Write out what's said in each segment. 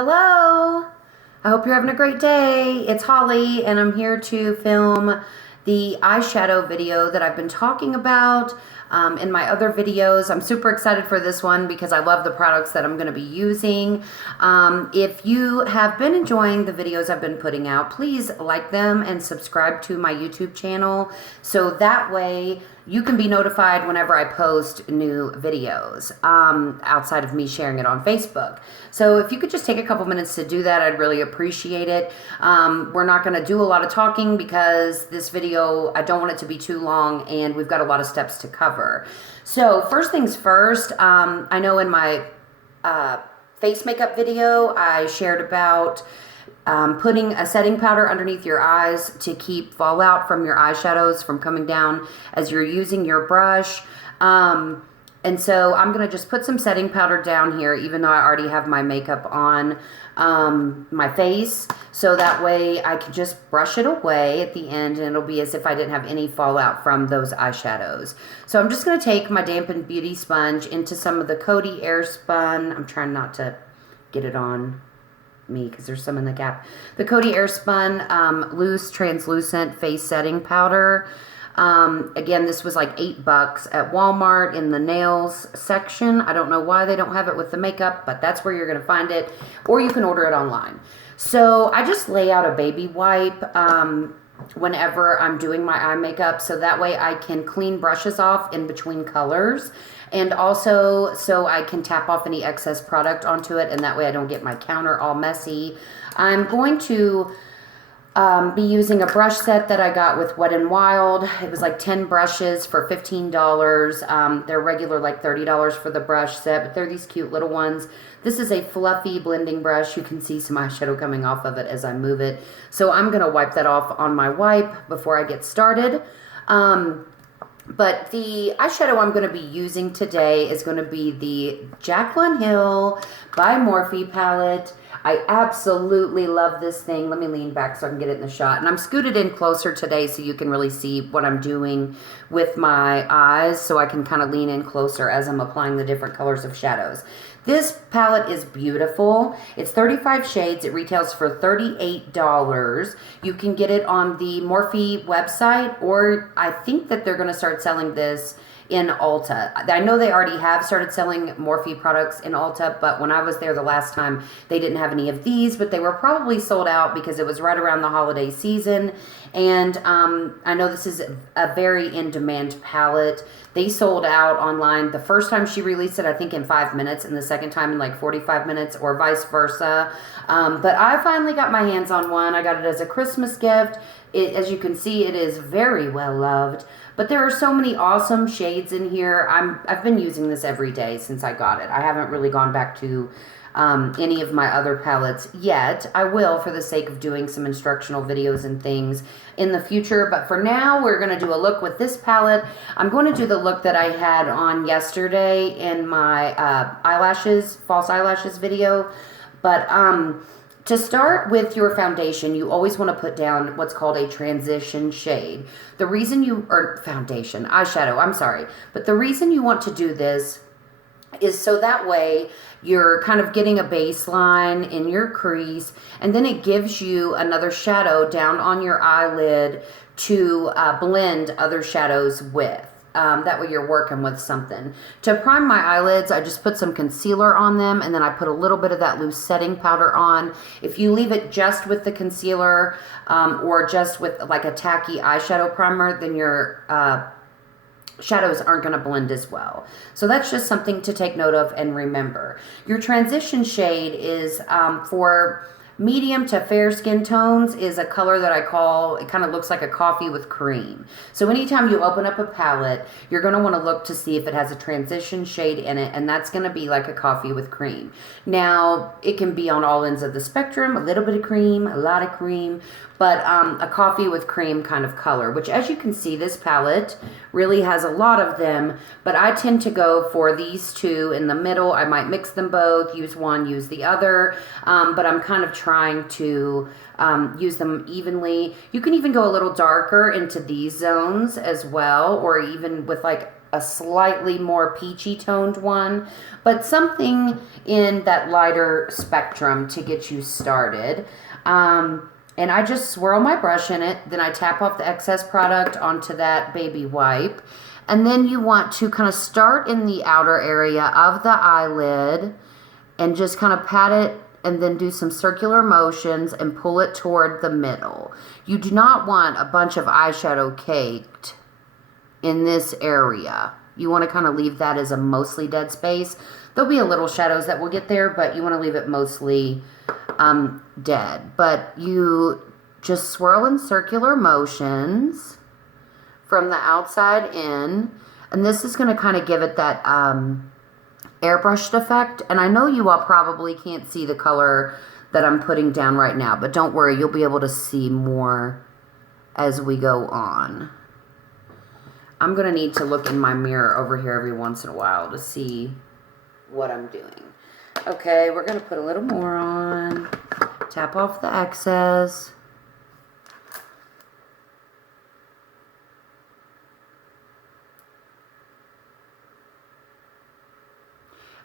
Hello! I hope you're having a great day. It's Holly, and I'm here to film the eyeshadow video that I've been talking about in my other videos. I'm super excited for this one because I love the products that I'm going to be using. If you have been enjoying the videos I've been putting out, please like them and subscribe to my YouTube channel so that way you can be notified whenever I post new videos outside of me sharing it on Facebook. So if you could just take a couple minutes to do that, I'd really appreciate it. We're not going to do a lot of talking because this video, I don't want it to be too long and we've got a lot of steps to cover. So first things first, I know in my face makeup video, I shared about putting a setting powder underneath your eyes to keep fallout from your eyeshadows from coming down as you're using your brush. And so I'm going to just put some setting powder down here, even though I already have my makeup on my face. So that way I can just brush it away at the end and it'll be as if I didn't have any fallout from those eyeshadows. So I'm just going to take my dampened beauty sponge into some of the Coty Airspun. I'm trying not to get it on me because there's some in the gap. The Coty Airspun loose translucent face setting powder. Again, this was like $8 at Walmart in the nails section. I don't know why they don't have it with the makeup, but that's where you're going to find it, or you can order it online. So I just lay out a baby wipe whenever I'm doing my eye makeup, so that way I can clean brushes off in between colors, and also so I can tap off any excess product onto it, and that way I don't get my counter all messy. I'm going to be using a brush set that I got with Wet n Wild. It was like 10 brushes for $15. They're regular like $30 for the brush set, but they're these cute little ones. This is a fluffy blending brush. You can see some eyeshadow coming off of it as I move it. So I'm going to wipe that off on my wipe before I get started. But the eyeshadow I'm going to be using today is going to be the Jaclyn Hill by Morphe palette. I absolutely love this thing. Let me lean back so I can get it in the shot. And I'm scooted in closer today so you can really see what I'm doing with my eyes, so I can kind of lean in closer as I'm applying the different colors of shadows. This palette is beautiful. It's 35 shades. It retails for $38. You can get it on the Morphe website, or I think that they're going to start selling this in Ulta. I know they already have started selling Morphe products in Ulta, but when I was there the last time, they didn't have any of these, but they were probably sold out because it was right around the holiday season. And I know this is a very in-demand palette. They sold out online the first time she released it, I think in 5 minutes, and the second time in like 45 minutes, or vice versa. But I finally got my hands on one. I got it as a Christmas gift. As you can see, it is very well loved. But there are so many awesome shades in here. I've been using this every day since I got it. I haven't really gone back to any of my other palettes yet. I will, for the sake of doing some instructional videos and things in the future. But for now, we're going to do a look with this palette. I'm going to do the look that I had on yesterday in my false eyelashes video. But to start with your foundation, you always want to put down what's called a transition shade. The reason eyeshadow, I'm sorry. But the reason you want to do this is so that way you're kind of getting a baseline in your crease, and then it gives you another shadow down on your eyelid to blend other shadows with. That way you're working with something. To prime my eyelids, I just put some concealer on them, and then I put a little bit of that loose setting powder on. If you leave it just with the concealer or just with like a tacky eyeshadow primer, then your shadows aren't going to blend as well. So that's just something to take note of and remember. Your transition shade is for medium to fair skin tones, is a color that I call, it kind of looks like a coffee with cream. So anytime you open up a palette, you're going to want to look to see if it has a transition shade in it, and that's going to be like a coffee with cream. Now, it can be on all ends of the spectrum, a little bit of cream, a lot of cream, but a coffee with cream kind of color, which as you can see, this palette really has a lot of them, but I tend to go for these two in the middle. I might mix them both, use one, use the other, but I'm kind of trying to use them evenly. You can even go a little darker into these zones as well, or even with like a slightly more peachy toned one, but something in that lighter spectrum to get you started. And I just swirl my brush in it. Then I tap off the excess product onto that baby wipe. And then you want to kind of start in the outer area of the eyelid and just kind of pat it and then do some circular motions and pull it toward the middle. You do not want a bunch of eyeshadow caked in this area. You want to kind of leave that as a mostly dead space. There'll be a little shadows that will get there, but you want to leave it mostly dead. But you just swirl in circular motions from the outside in, and this is going to kind of give it that airbrushed effect. And I know you all probably can't see the color that I'm putting down right now, but don't worry, you'll be able to see more as we go on. I'm going to need to look in my mirror over here every once in a while to see what I'm doing. Okay, we're going to put a little more on. Tap off the excess.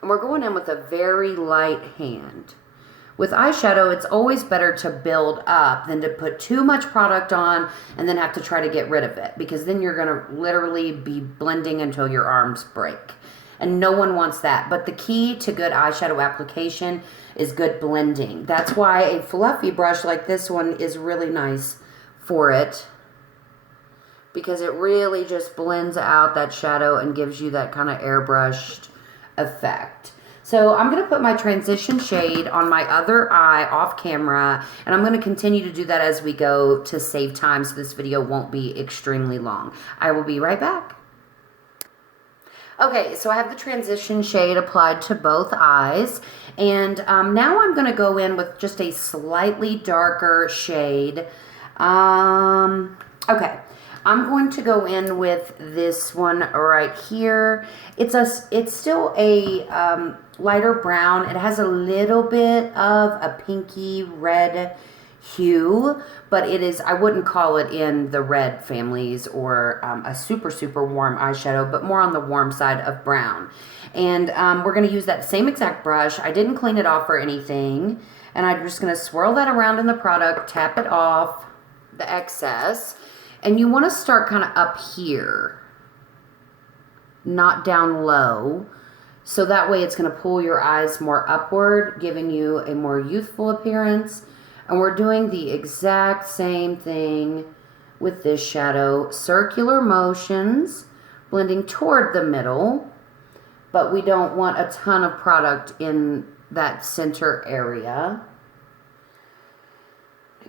And we're going in with a very light hand. With eyeshadow, it's always better to build up than to put too much product on and then have to try to get rid of it, because then you're going to literally be blending until your arms break. And no one wants that. But the key to good eyeshadow application is good blending. That's why a fluffy brush like this one is really nice for it, because it really just blends out that shadow and gives you that kind of airbrushed effect. So I'm going to put my transition shade on my other eye off camera, and I'm going to continue to do that as we go to save time so this video won't be extremely long. I will be right back. Okay, so I have the transition shade applied to both eyes, and now I'm going to go in with just a slightly darker shade. Okay. I'm going to go in with this one right here. It's still a lighter brown. It has a little bit of a pinky red hue, but it is, I wouldn't call it in the red families or a super, super warm eyeshadow, but more on the warm side of brown. And we're going to use that same exact brush. I didn't clean it off or anything. And I'm just going to swirl that around in the product, tap it off, the excess. And you want to start kind of up here, not down low. So that way it's going to pull your eyes more upward, giving you a more youthful appearance. And we're doing the exact same thing with this shadow. Circular motions, blending toward the middle. But we don't want a ton of product in that center area.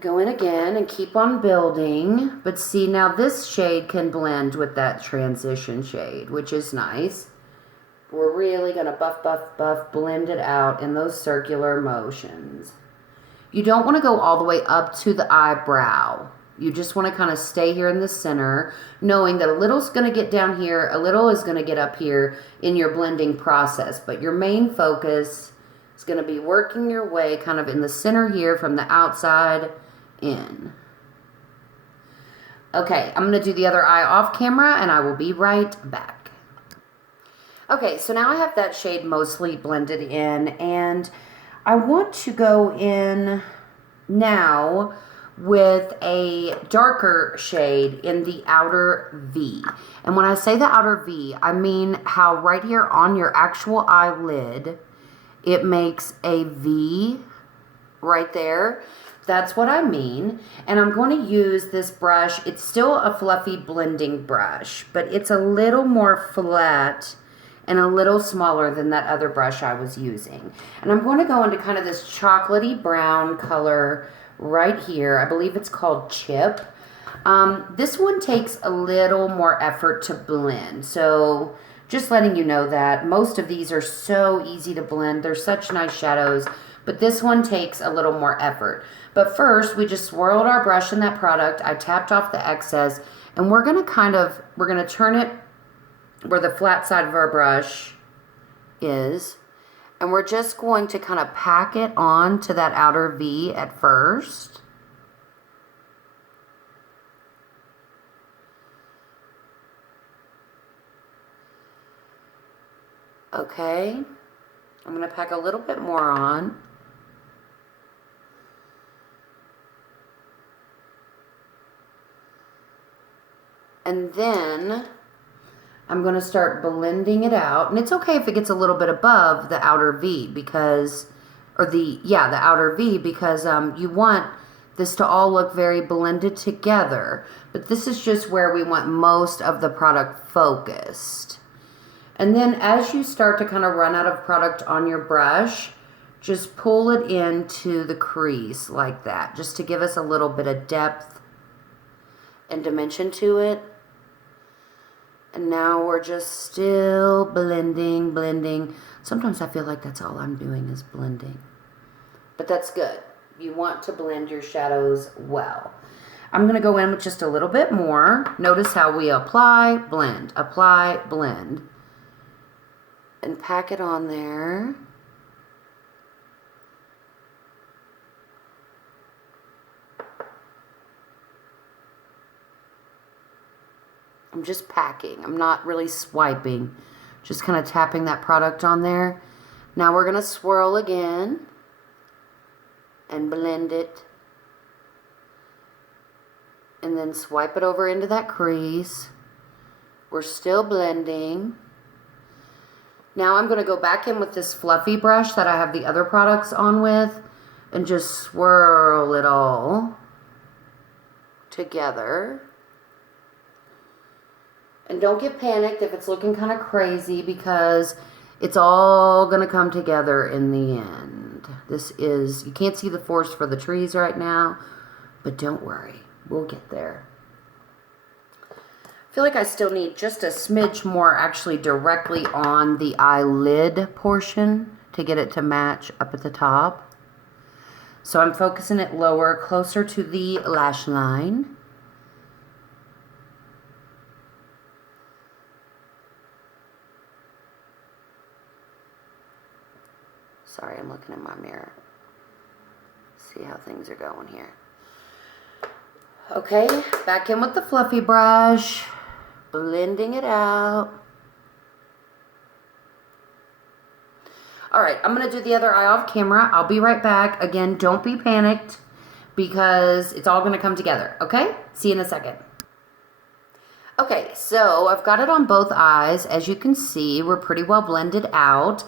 Go in again and keep on building. But see, now this shade can blend with that transition shade, which is nice. We're really going to buff, blend it out in those circular motions. You don't want to go all the way up to the eyebrow. You just want to kind of stay here in the center, knowing that a little's going to get down here, a little is going to get up here in your blending process. But your main focus is going to be working your way kind of in the center here from the outside in. Okay, I'm going to do the other eye off camera and I will be right back. Okay, so now I have that shade mostly blended in, and I want to go in now with a darker shade in the outer V. And when I say the outer V, I mean how right here on your actual eyelid, it makes a V right there. That's what I mean. And I'm going to use this brush. It's still a fluffy blending brush, but it's a little more flat and a little smaller than that other brush I was using. And I'm going to go into kind of this chocolatey brown color right here. I believe it's called Chip. This one takes a little more effort to blend. So just letting you know that most of these are so easy to blend. They're such nice shadows, but this one takes a little more effort. But first, we just swirled our brush in that product. I tapped off the excess, and we're going to turn it where the flat side of our brush is, and we're just going to kind of pack it on to that outer V at first. Okay. I'm going to pack a little bit more on. And then I'm going to start blending it out. And it's okay if it gets a little bit above the outer V because, or the outer V because you want this to all look very blended together. But this is just where we want most of the product focused. And then as you start to kind of run out of product on your brush, just pull it into the crease like that, just to give us a little bit of depth and dimension to it. And now we're just still blending. Sometimes I feel like that's all I'm doing is blending. But that's good. You want to blend your shadows well. I'm going to go in with just a little bit more. Notice how we apply, blend, and pack it on there. I'm just packing. I'm not really swiping. Just kind of tapping that product on there. Now we're going to swirl again and blend it. And then swipe it over into that crease. We're still blending. Now I'm going to go back in with this fluffy brush that I have the other products on with and just swirl it all together. And don't get panicked if it's looking kind of crazy because it's all going to come together in the end. This is, you can't see the forest for the trees right now, but don't worry, we'll get there. I feel like I still need just a smidge more actually directly on the eyelid portion to get it to match up at the top. So I'm focusing it lower, closer to the lash line. Sorry, I'm looking in my mirror. See how things are going here. Okay, back in with the fluffy brush. Blending it out. Alright, I'm going to do the other eye off camera. I'll be right back. Again, don't be panicked because it's all going to come together. Okay? See you in a second. Okay, so I've got it on both eyes. As you can see, we're pretty well blended out.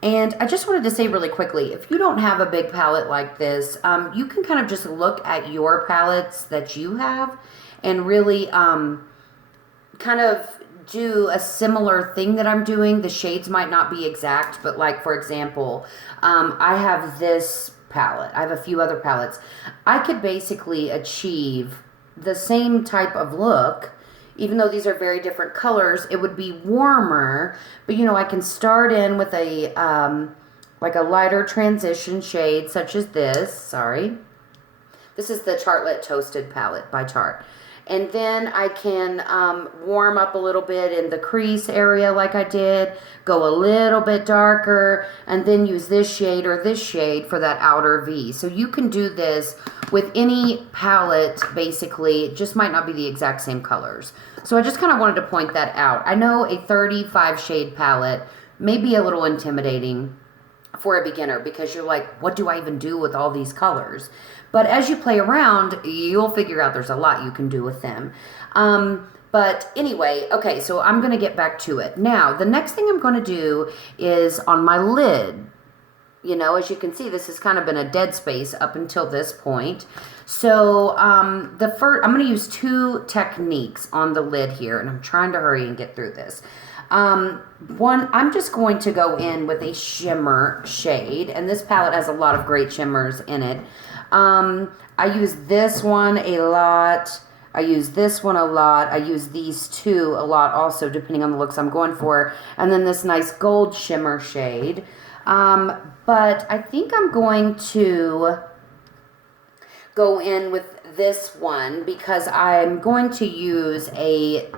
And I just wanted to say really quickly, if you don't have a big palette like this, you can kind of just look at your palettes that you have and really kind of do a similar thing that I'm doing. The shades might not be exact, but like, for example, I have this palette. I have a few other palettes. I could basically achieve the same type of look. Even though these are very different colors, it would be warmer. But, you know, I can start in with a, like a lighter transition shade such as this. Sorry. This is the Chartlet Toasted palette by Tarte. And then I can warm up a little bit in the crease area like I did. Go a little bit darker. And then use this shade or this shade for that outer V. So you can do this with any palette, basically. It just might not be the exact same colors. So I just kind of wanted to point that out. I know a 35 shade palette may be a little intimidating for a beginner because you're like, what do I even do with all these colors? But as you play around, you'll figure out there's a lot you can do with them. But anyway, okay, so I'm going to get back to it. Now, the next thing I'm going to do is on my lid. You know, as you can see, this has kind of been a dead space up until this point. So I'm going to use two techniques on the lid here, and I'm trying to hurry and get through this. One, I'm just going to go in with a shimmer shade, and this palette has a lot of great shimmers in it. I use this one a lot. I use this one a lot. I use these two a lot also, depending on the looks I'm going for. And then this nice gold shimmer shade. But I think I'm going to go in with this one because I'm going to use a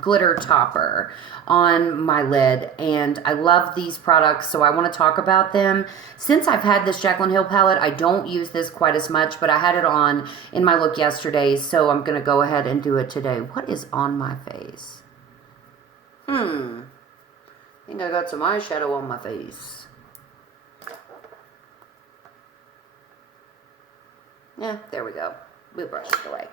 glitter topper on my lid, and I love these products, so I want to talk about them. Since I've had this Jaclyn Hill palette, I don't use this quite as much, but I had it on in my look yesterday, so I'm going to go ahead and do it today. What is on my face? think I got some eyeshadow on my face. Yeah, there we go. We'll brush it away.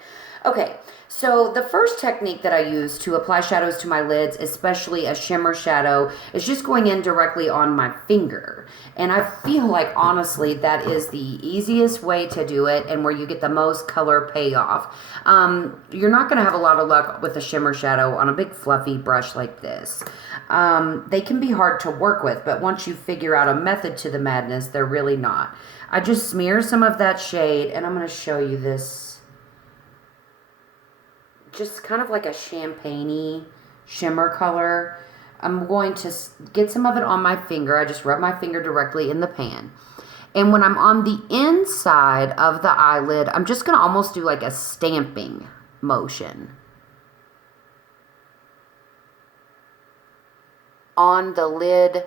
Okay, so the first technique that I use to apply shadows to my lids, especially a shimmer shadow, is just going in directly on my finger. And I feel like, honestly, that is the easiest way to do it and where you get the most color payoff. You're not going to have a lot of luck with a shimmer shadow on a big fluffy brush like this. They can be hard to work with, but once you figure out a method to the madness, they're really not. I just smear some of that shade, and I'm going to show you this. Just kind of like a champagne-y shimmer color. I'm going to get some of it on my finger. I just rub my finger directly in the pan. And when I'm on the inside of the eyelid, I'm just going to almost do like a stamping motion on the lid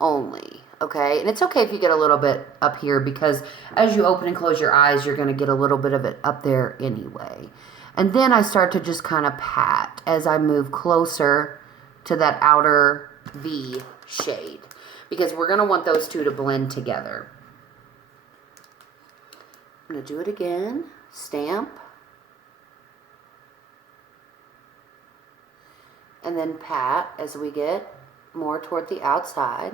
only. Okay, and it's okay if you get a little bit up here, because as you open and close your eyes, you're going to get a little bit of it up there anyway. And then I start to just kind of pat as I move closer to that outer V shade, because we're going to want those two to blend together. I'm going to do it again. Stamp. And then pat as we get more toward the outside.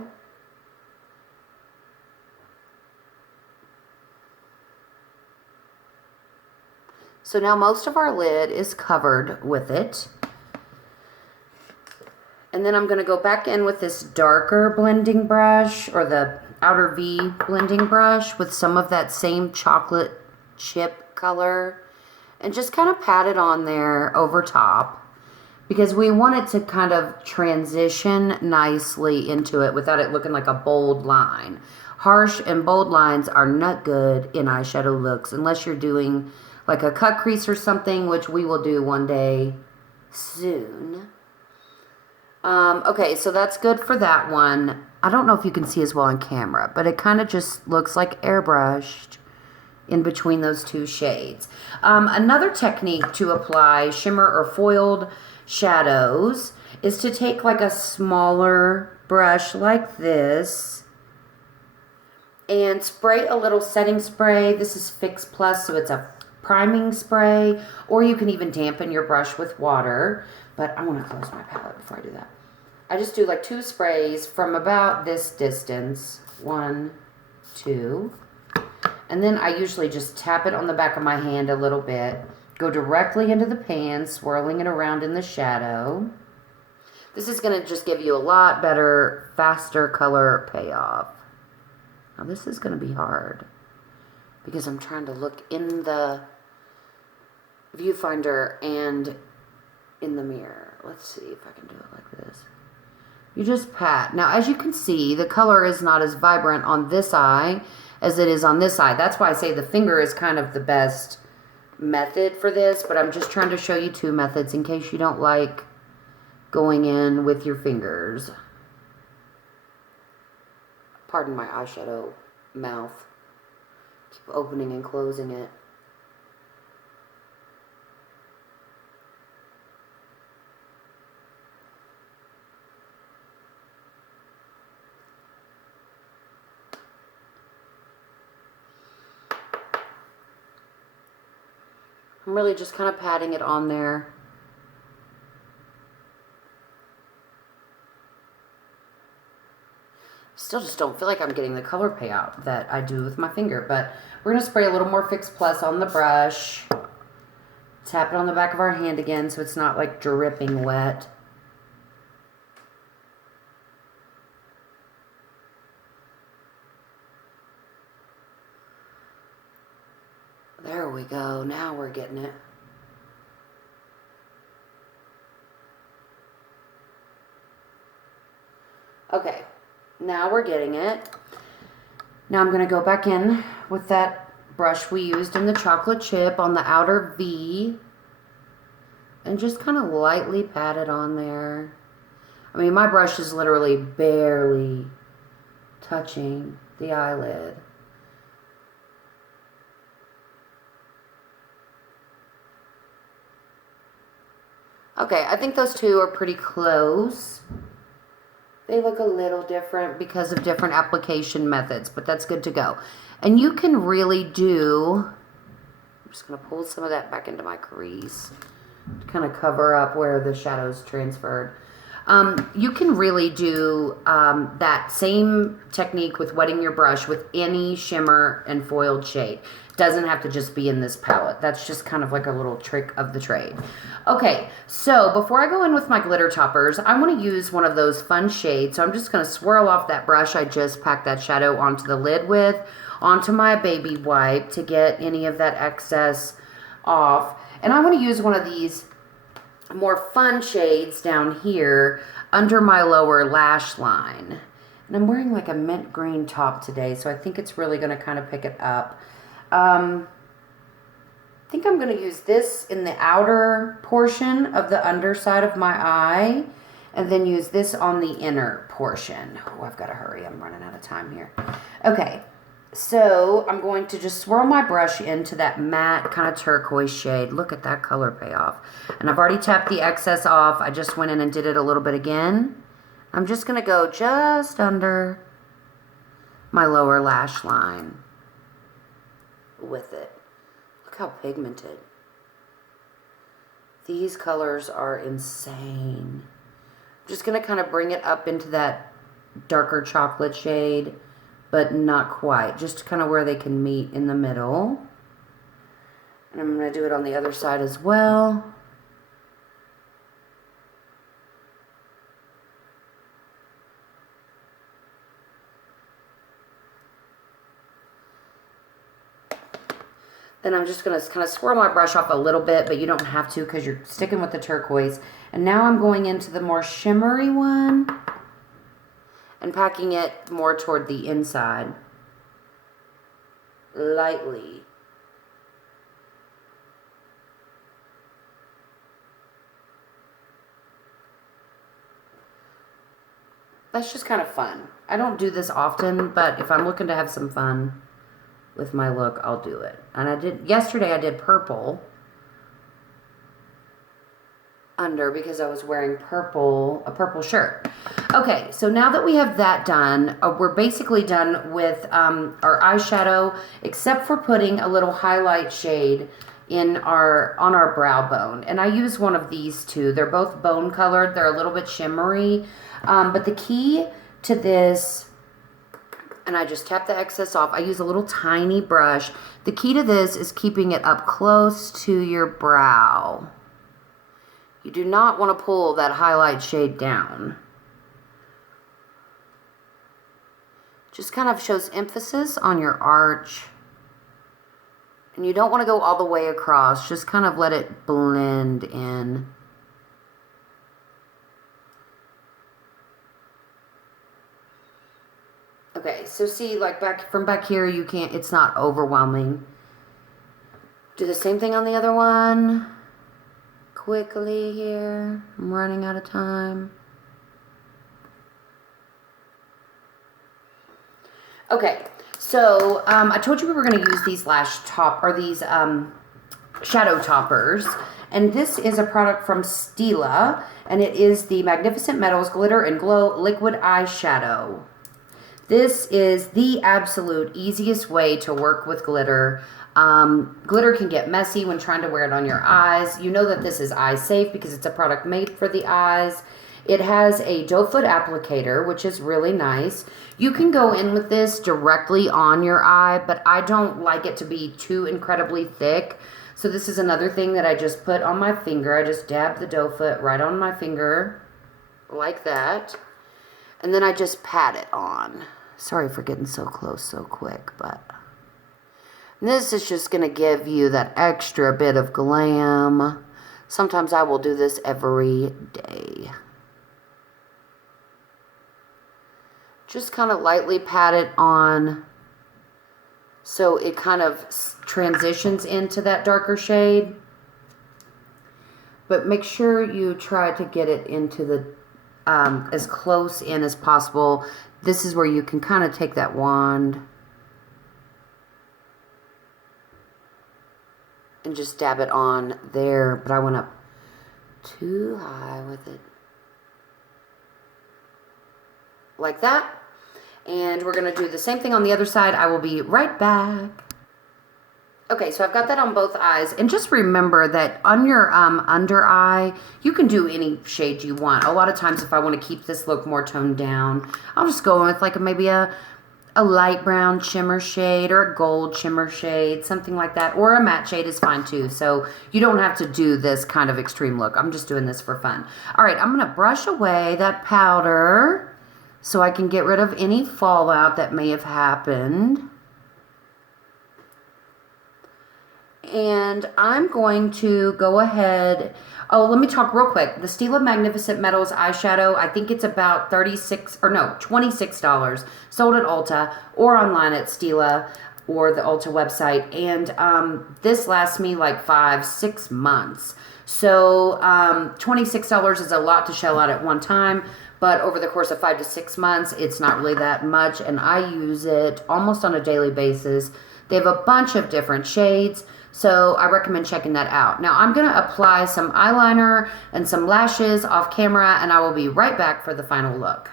So now most of our lid is covered with it. And then I'm going to go back in with this darker blending brush, or the outer V blending brush, with some of that same chocolate chip color, and just kind of pat it on there over top, because we want it to kind of transition nicely into it without it looking like a bold line. Harsh and bold lines are not good in eyeshadow looks unless you're doing like a cut crease or something, which we will do one day soon. Okay, so that's good for that one. I don't know if you can see as well on camera, but it kind of just looks like airbrushed in between those two shades. Another technique to apply shimmer or foiled shadows is to take like a smaller brush like this and spray a little setting spray. This is Fix Plus, so it's a priming spray, or you can even dampen your brush with water. But I want to close my palette before I do that. I just do like 2 sprays from about this distance. 1, 2. And then I usually just tap it on the back of my hand a little bit. Go directly into the pan, swirling it around in the shadow. This is going to just give you a lot better, faster color payoff. Now this is going to be hard, because I'm trying to look in the viewfinder and in the mirror. Let's see if I can do it like this. You just pat. Now, as you can see, the color is not as vibrant on this eye as it is on this eye. That's why I say the finger is kind of the best method for this, but I'm just trying to show you 2 methods in case you don't like going in with your fingers. Pardon my eyeshadow mouth. Keep opening and closing it. I'm really just kind of patting it on there. Still just don't feel like I'm getting the color payout that I do with my finger, but we're going to spray a little more Fix Plus on the brush. Tap it on the back of our hand again so it's not like dripping wet. There we go. Now we're getting it. Okay. Now we're getting it. Now I'm going to go back in with that brush we used in the chocolate chip on the outer V and just kind of lightly pat it on there. I mean, my brush is literally barely touching the eyelid. Okay, I think those two are pretty close. They look a little different because of different application methods, but that's good to go. And you can really do, I'm just going to pull some of that back into my crease to kind of cover up where the shadow's transferred. You can really do that same technique with wetting your brush with any shimmer and foiled shade. It doesn't have to just be in this palette. That's just kind of like a little trick of the trade. Okay, so before I go in with my glitter toppers, I want to use one of those fun shades. So I'm just going to swirl off that brush I just packed that shadow onto the lid with, onto my baby wipe to get any of that excess off. And I want to use one of these more fun shades down here under my lower lash line. And I'm wearing like a mint green top today, so I think it's really going to kind of pick it up. I think I'm going to use this in the outer portion of the underside of my eye, and then use this on the inner portion. Oh, I've got to hurry. I'm running out of time here. Okay. So I'm going to just swirl my brush into that matte kind of turquoise shade. Look at that color payoff. And I've already tapped the excess off. I just went in and did it a little bit again. I'm just going to go just under my lower lash line with it. Look how pigmented. These colors are insane. I'm just going to kind of bring it up into that darker chocolate shade, but not quite, just kind of where they can meet in the middle. And I'm going to do it on the other side as well. Then I'm just going to kind of swirl my brush off a little bit, but you don't have to because you're sticking with the turquoise. And now I'm going into the more shimmery one and packing it more toward the inside, lightly. That's just kind of fun. I don't do this often, but if I'm looking to have some fun with my look, I'll do it. And yesterday I did purple under because I was wearing a purple shirt. Okay, so now that we have that done, we're basically done with our eyeshadow, except for putting a little highlight shade on our brow bone. And I use one of these two. They're both bone colored. They're a little bit shimmery. But the key to this, and I just tap the excess off. I use a little tiny brush. The key to this is keeping it up close to your brow. You do not want to pull that highlight shade down. Just kind of shows emphasis on your arch. And you don't want to go all the way across. Just kind of let it blend in. Okay, so see, like from back here, you can't, it's not overwhelming. Do the same thing on the other one. Quickly here. I'm running out of time. Okay, so I told you we were going to use these shadow toppers, and this is a product from Stila, and it is the Magnificent Metals Glitter and Glow Liquid Eyeshadow. This is the absolute easiest way to work with glitter. Glitter can get messy when trying to wear it on your eyes. You know that this is eye safe because it's a product made for the eyes. It has a doe foot applicator, which is really nice. You can go in with this directly on your eye, but I don't like it to be too incredibly thick. So this is another thing that I just put on my finger. I just dab the doe foot right on my finger like that. And then I just pat it on. Sorry for getting so close so quick, but this is just going to give you that extra bit of glam. Sometimes I will do this every day. Just kind of lightly pat it on so it kind of transitions into that darker shade. But make sure you try to get it into the as close in as possible. This is where you can kind of take that wand and just dab it on there, but I went up too high with it. like that. And we're going to do the same thing on the other side. I will be right back. Okay, so I've got that on both eyes. And just remember that on your under eye, you can do any shade you want. A lot of times if I want to keep this look more toned down, I'll just go with like maybe a light brown shimmer shade or a gold shimmer shade, something like that. Or a matte shade is fine too. So you don't have to do this kind of extreme look. I'm just doing this for fun. All right, I'm going to brush away that powder so I can get rid of any fallout that may have happened. And I'm going to go ahead. Oh, let me talk real quick. The Stila Magnificent Metals eyeshadow, I think it's about $26. Sold at Ulta or online at Stila or the Ulta website. And this lasts me like 5-6 months. So $26 is a lot to shell out at one time. But over the course of 5 to 6 months, it's not really that much. And I use it almost on a daily basis. They have a bunch of different shades. So I recommend checking that out. Now I'm going to apply some eyeliner and some lashes off camera, and I will be right back for the final look.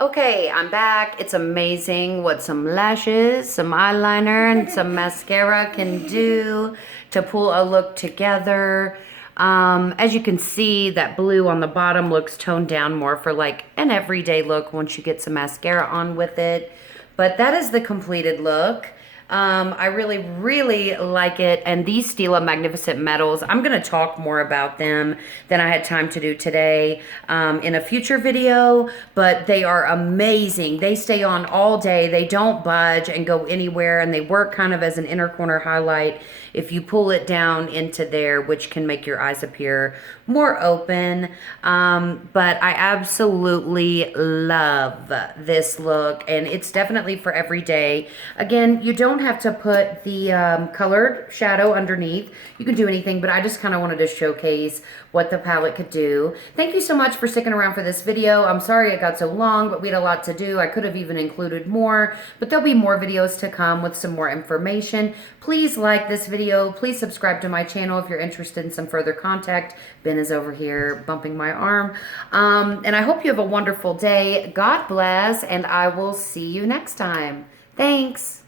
Okay, I'm back. It's amazing what some lashes, some eyeliner, and some mascara can do to pull a look together. As you can see, that blue on the bottom looks toned down more for like an everyday look once you get some mascara on with it. But that is the completed look. I really, really like it. And these Stila Magnificent Metals, I'm going to talk more about them than I had time to do today in a future video. But they are amazing. They stay on all day. They don't budge and go anywhere. And they work kind of as an inner corner highlight if you pull it down into there, which can make your eyes appear more open. But I absolutely love this look. And it's definitely for every day. Again, you don't have to put the colored shadow underneath. You can do anything, but I just kind of wanted to showcase what the palette could do. Thank you so much for sticking around for this video. I'm sorry it got so long, but we had a lot to do. I could have even included more, but there'll be more videos to come with some more information. Please like this video. Please subscribe to my channel if you're interested in some further content. Ben is over here bumping my arm. And I hope you have a wonderful day. God bless, and I will see you next time. Thanks.